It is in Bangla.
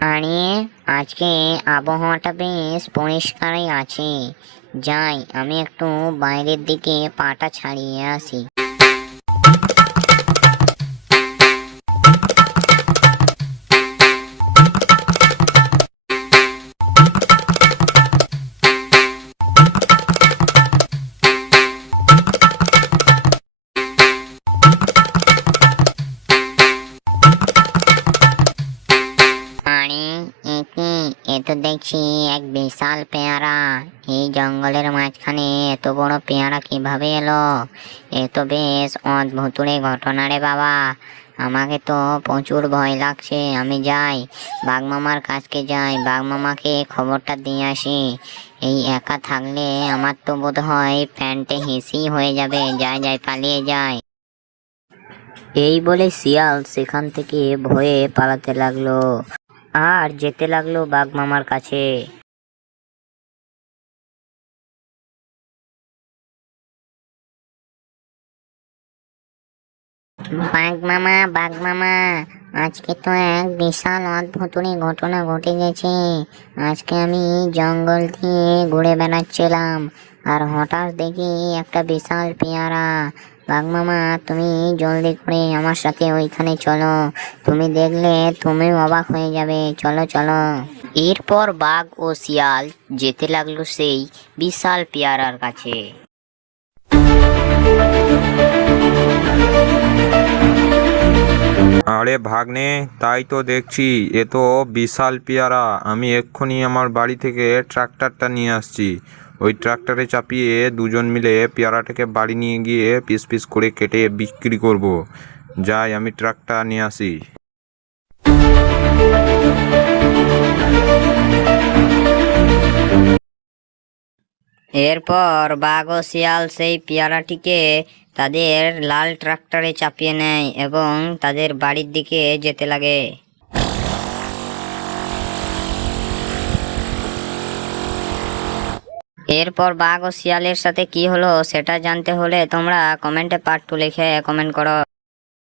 আরে আজকে আবহাওয়াটা বেশ পরিষ্কারই আছে। যাই আমি একটু বাইরের দিকে পাটা ছাড়িয়ে আসি। তো দেখছি এক বিশাল পেয়ারা। এই জঙ্গলের মাঝখানে এত বড় পেয়ারা কীভাবে এলো? এ তো বেশ অদ্ভুতুরে ঘটনা রে বাবা। আমাকে তো প্রচুর ভয় লাগছে, আমি যাই। বাঘমামার কাছকে যাই বাঘমামাকে খবরটা দিয়ে আসি। এই একা থাকলে আমার তো বোধ হয় প্যান্টে হিসি হয়ে যাবে। যাই যাই, পালিয়ে যায় এই বলে শিয়াল সেখান থেকে ভয়ে পালাতে লাগল। আর যেতে লাগল বাঘ মামার কাছে। বাঘ মামা বাঘ মামা, আজকে তো এক বিশাল অদ্ভুতুরি ঘটনা ঘটে গেছে। আজকে আমি জঙ্গল দিয়ে ঘুরে বেড়াচ্ছিলাম, আর হঠাৎ দেখি একটা বিশাল পেয়ারা বাঘ মামা, তুমি জলদি করে আমার সাথে ওইখানে চলো। তুমি দেখলে তুমি অবাক হয়ে যাবে। চলো চলো। এরপর বাঘ ও শিয়াল যেতে লাগল সেই বিশাল পেয়ারার কাছে। আরে ভাগ্নে, তাই তো দেখছি, এ তো বিশাল পেয়ারা। আমি এক্ষুনি আমার বাড়ি থেকে ট্রাক্টরটা নিয়ে আসছি। ওই ট্রাক্টরে চাপিয়ে দুজন মিলে পেয়ারাটাকে বাড়ি নিয়ে গিয়ে পিস পিস করে কেটে বিক্রি করব। যাই, আমি ট্রাক্টর নিয়ে আসি এরপর বাঘ ও শিয়াল সেই পেয়ারাটিকে তাদের লাল ট্রাক্টরে চাপিয়ে নেয় এবং তাদের বাড়ির দিকে যেতে লাগে এরপর বাঘ ও শিয়ালের সাথে কি হলো সেটা জানতে হলে তোমরা কমেন্টে পার্ট টু লিখে কমেন্ট করো।